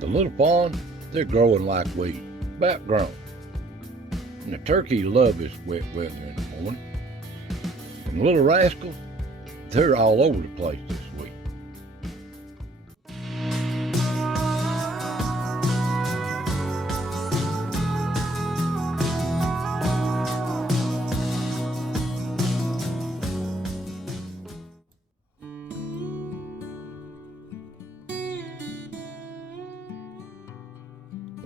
The little pawns, they're growing like wheat, about grown. And the turkey love this wet weather in the morning. And the little rascals, they're all over the place this week.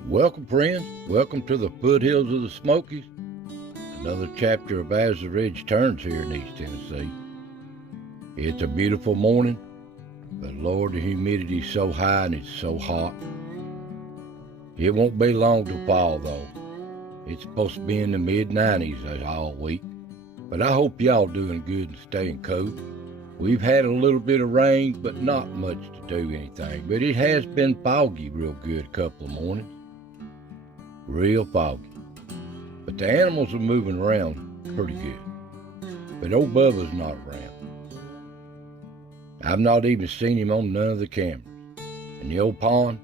Welcome, friends. Welcome to the foothills of the Smokies. Another chapter of As the Ridge Turns here in East Tennessee. It's a beautiful morning, but Lord, the humidity's so high and it's so hot. It won't be long till fall, though. It's supposed to be in the mid-90s all week. But I hope y'all doing good and staying cool. We've had a little bit of rain, but not much to do anything. But it has been foggy real good a couple of mornings. Real foggy. But the animals are moving around pretty good. But old Bubba's not around. I've not even seen him on none of the cameras. And the old pond,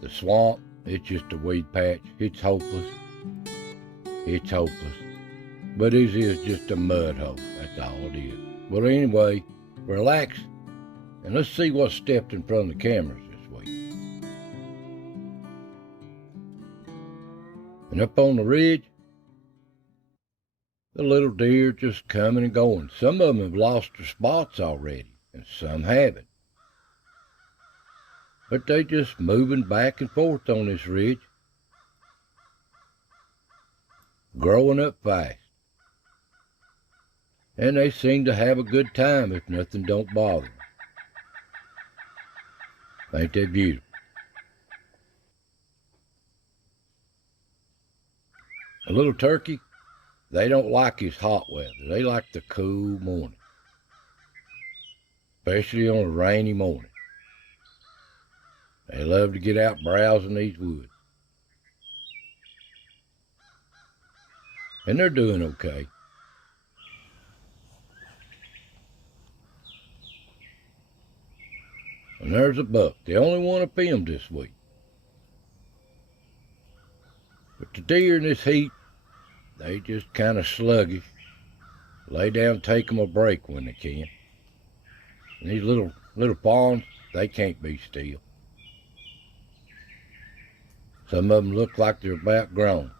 the swamp, it's just a weed patch. It's hopeless. It's hopeless. But it is just a mud hole. That's all it is. Well, anyway, relax and let's see what stepped in front of the cameras this week. And up on the ridge, the little deer just coming and going. Some of them have lost their spots already, and some haven't. But they just moving back and forth on this ridge, growing up fast. And they seem to have a good time if nothing don't bother them. Ain't that beautiful? A little turkey, they don't like his hot weather. They like the cool morning, especially on a rainy morning. They love to get out browsing these woods. And they're doing okay. And there's a buck, the only one I filmed this week. But the deer in this heat, they just kind of sluggish. Lay down, take them a break when they can. And these little fawns, they can't be still. Some of them look like they're about grown.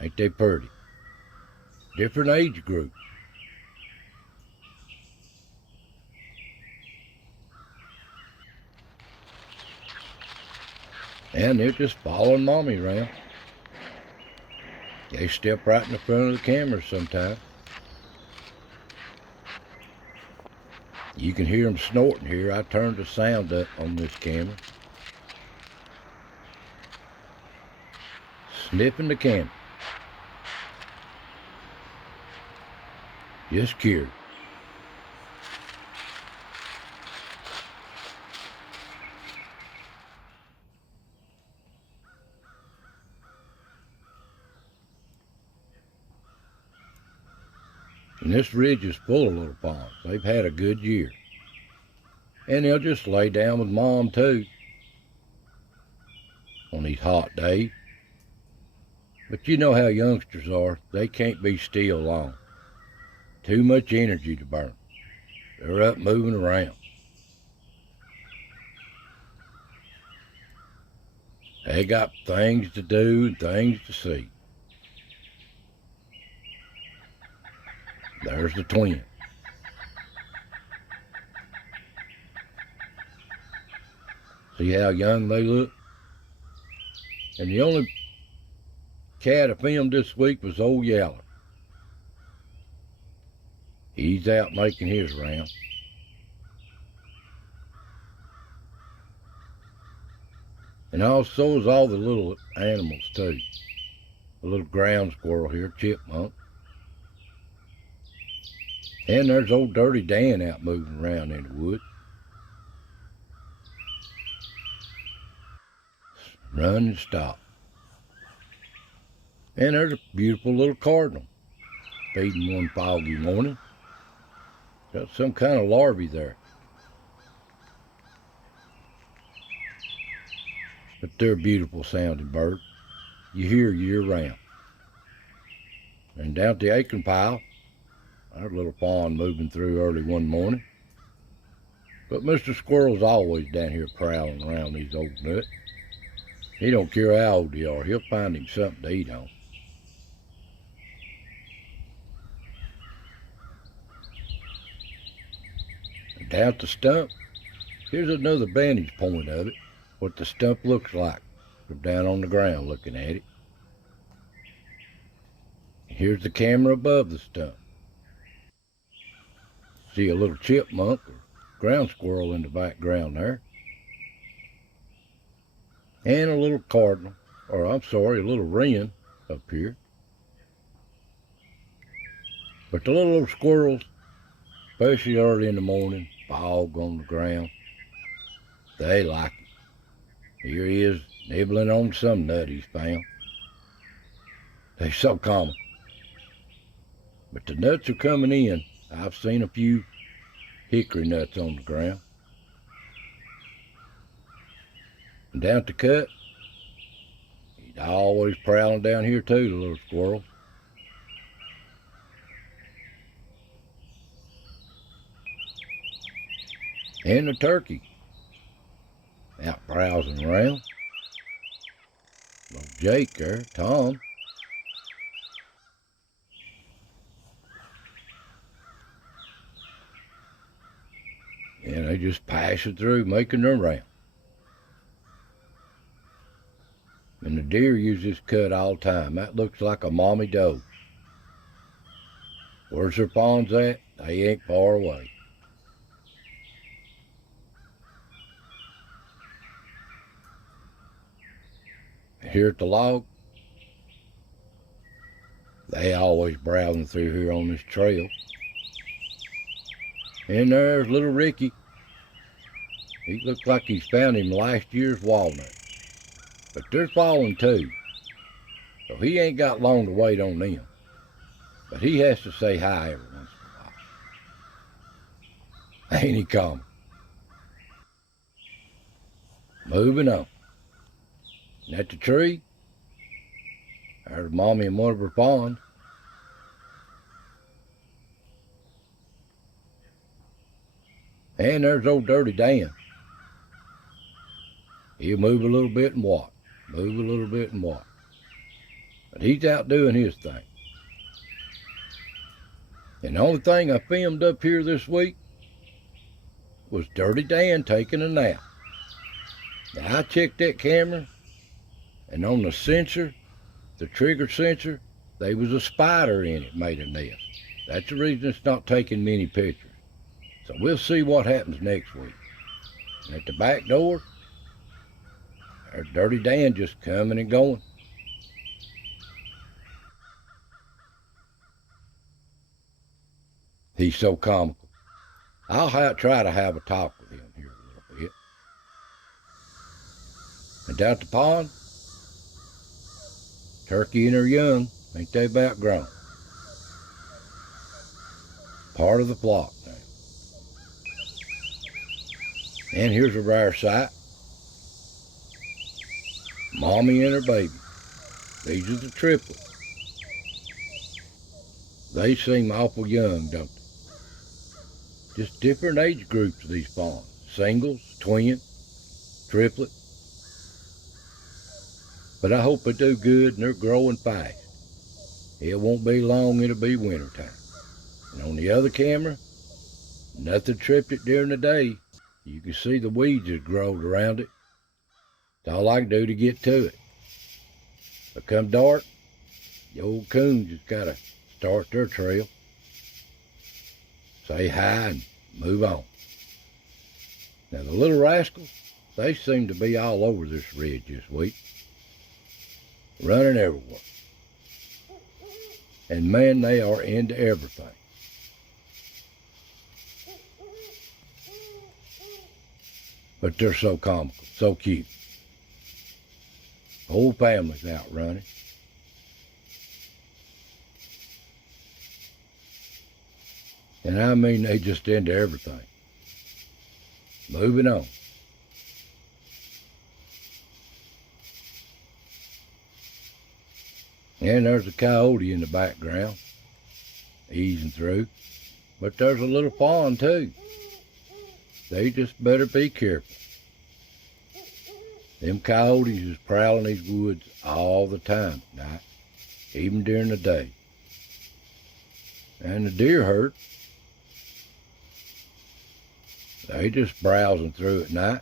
Ain't they pretty? Different age groups. And they're just following mommy around. They step right in the front of the camera sometimes. You can hear them snorting here. I turned the sound up on this camera. Sniffing the camera. Just curious. And this ridge is full of little ponds. They've had a good year. And they'll just lay down with mom too on these hot days. But you know how youngsters are. They can't be still long. Too much energy to burn. They're up moving around. They got things to do and things to see. There's the twin. See how young they look? And the only cat I filmed this week was old Yaller. He's out making his round. And also is all the little animals too. The little ground squirrel here, chipmunk. And there's old Dirty Dan out moving around in the woods. Run and stop. And there's a beautiful little cardinal feeding one foggy morning. Got some kind of larvae there. but they're a beautiful sounding bird. You hear year round. And down at the acorn pile, our little fawn moving through early one morning. But Mr. Squirrel's always down here prowling around these old nuts. He don't care how old they are, he'll find him something to eat on. And down at the stump, here's another vantage point of it, what the stump looks like from down on the ground looking at it. And here's the camera above the stump. See a little chipmunk or ground squirrel in the background there. And a little cardinal, or I'm sorry, a little wren up here. But the little squirrels, especially early in the morning, fog on the ground, they like it. Here he is, nibbling on some nut he's found. They're so common. But the nuts are coming in. I've seen a few hickory nuts on the ground. And down at the cut, he's always prowling down here too, the little squirrel. And the turkey, out browsing around. Little Jake there, Tom. And they just passing through, making their round. And the deer use this cut all the time. That looks like a mommy doe. Where's their fawns at? They ain't far away. Here at the log, they always browsing through here on this trail. And there's little Ricky. He looks like he's found him last year's walnut. But they're falling too, so he ain't got long to wait on them. But he has to say hi every once in a while. Ain't he common? Moving on. And at the tree, there's Mommy and one of her fawns. And there's old Dirty Dan. He'll move a little bit and watch. Move a little bit and watch. But he's out doing his thing. And the only thing I filmed up here this week was Dirty Dan taking a nap. Now I checked that camera, and on the sensor, the trigger sensor, there was a spider in it made a nest. That's the reason it's not taking many pictures. So we'll see what happens next week. And at the back door, there's Dirty Dan just coming and going. He's so comical. I'll try to have a talk with him here a little bit. And down at the pond, turkey and her young, ain't they about grown? Part of the flock now. And here's a rare sight. Mommy and her baby. These are the triplets. They seem awful young, don't they? Just different age groups of these fawns. Singles, twin, triplet. But I hope they do good and they're growing fast. It won't be long, it'll be wintertime. And on the other camera, nothing tripped it during the day. You can see the weeds that growed around it. That's all I can do to get to it. But come dark, the old coons just gotta start their trail. Say hi and move on. Now the little rascals, they seem to be all over this ridge this week. Running everywhere. And man, they are into everything. But they're so comical, so cute. Whole family's out running. And I mean, they just into everything. Moving on. And there's a coyote in the background, easing through. But there's a little fawn too. They just better be careful. Them coyotes is prowling these woods all the time at night, even during the day. And the deer herd, they just browsing through at night.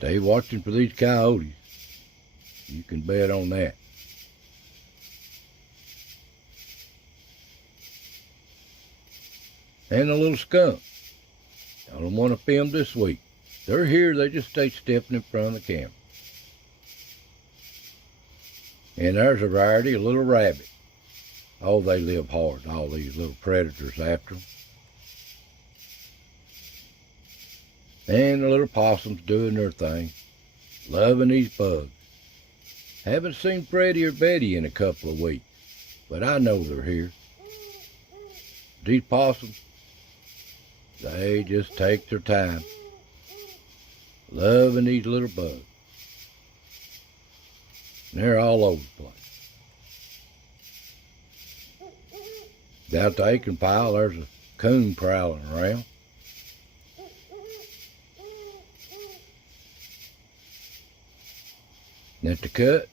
They watching for these coyotes. You can bet on that. And a little skunk. I don't want to film this week. They're here, they just stay stepping in front of the camera. And there's a rarity, a little rabbit. Oh, they live hard, all these little predators after them. And the little possums doing their thing, loving these bugs. Haven't seen Freddie or Betty in a couple of weeks, but I know they're here. These possums, they just take their time, loving these little bugs. And they're all over the place. Down at the acorn pile, there's a coon prowling around. And at the cut,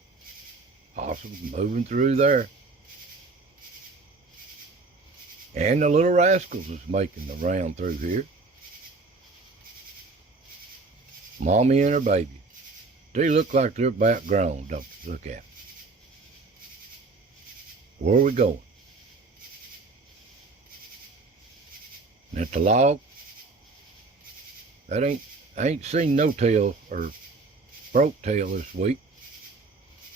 possums moving through there. And the little rascals is making the round through here. Mommy and her baby. They look like they're about grown, don't they? Look at them. Where are we going? And at the log, I ain't seen no tail or broke tail this week.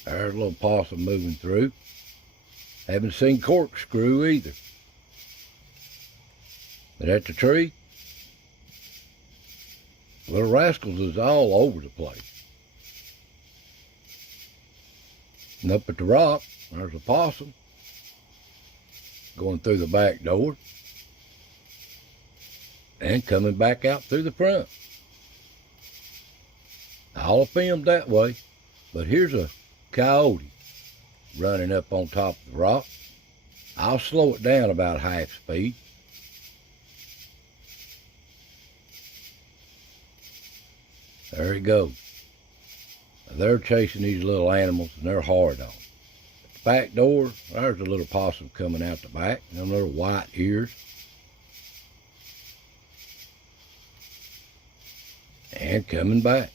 There's a little possum moving through. Haven't seen corkscrew either. But at the tree, little rascals is all over the place. And up at the rock, there's a possum going through the back door and coming back out through the front. I'll film that way, but here's a coyote running up on top of the rock. I'll slow it down about half speed. There he goes. They're chasing these little animals, and they're hard on. At the back door, there's a little possum coming out the back, and them little white ears. And coming back.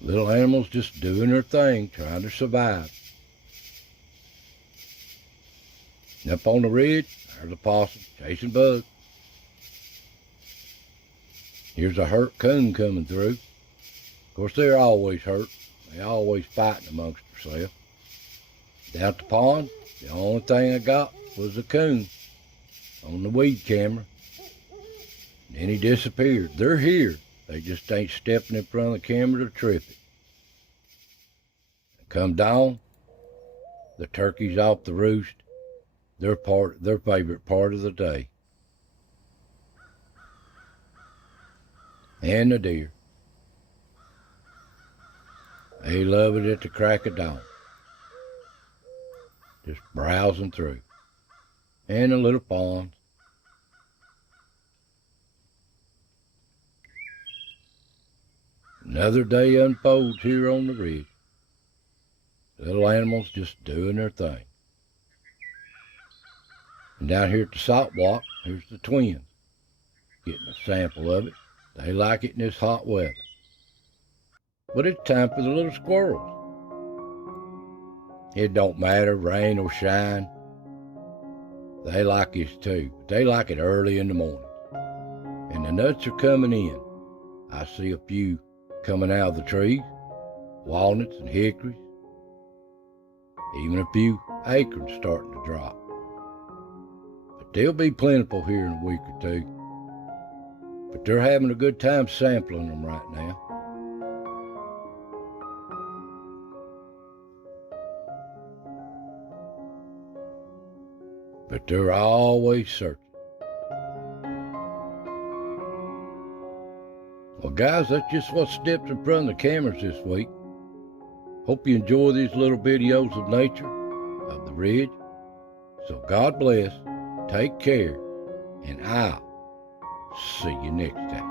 Little animals just doing their thing, trying to survive. And up on the ridge, there's a possum chasing bugs. Here's a hurt coon coming through. Of course, they're always hurt. They always fighting amongst themselves. Down at the pond, the only thing I got was a coon on the weed camera. And then he disappeared. They're here. They just ain't stepping in front of the camera to trip it. Come dawn, the turkeys off the roost. Their favorite part of the day. And the deer. They love it at the crack of dawn. Just browsing through. And the little fawns. Another day unfolds here on the ridge. Little animals just doing their thing. And down here at the salt block, here's the twins. Getting a sample of it. They like it in this hot weather. But it's time for the little squirrels. It don't matter, rain or shine. They like this too, but they like it early in the morning. And the nuts are coming in. I see a few coming out of the trees, walnuts and hickories. Even a few acorns starting to drop. But they'll be plentiful here in a week or two. But they're having a good time sampling them right now. But they're always searching. Well, guys, that's just what stepped in front of the cameras this week. Hope you enjoy these little videos of nature, of the ridge. So God bless, take care, and I'll see you next time.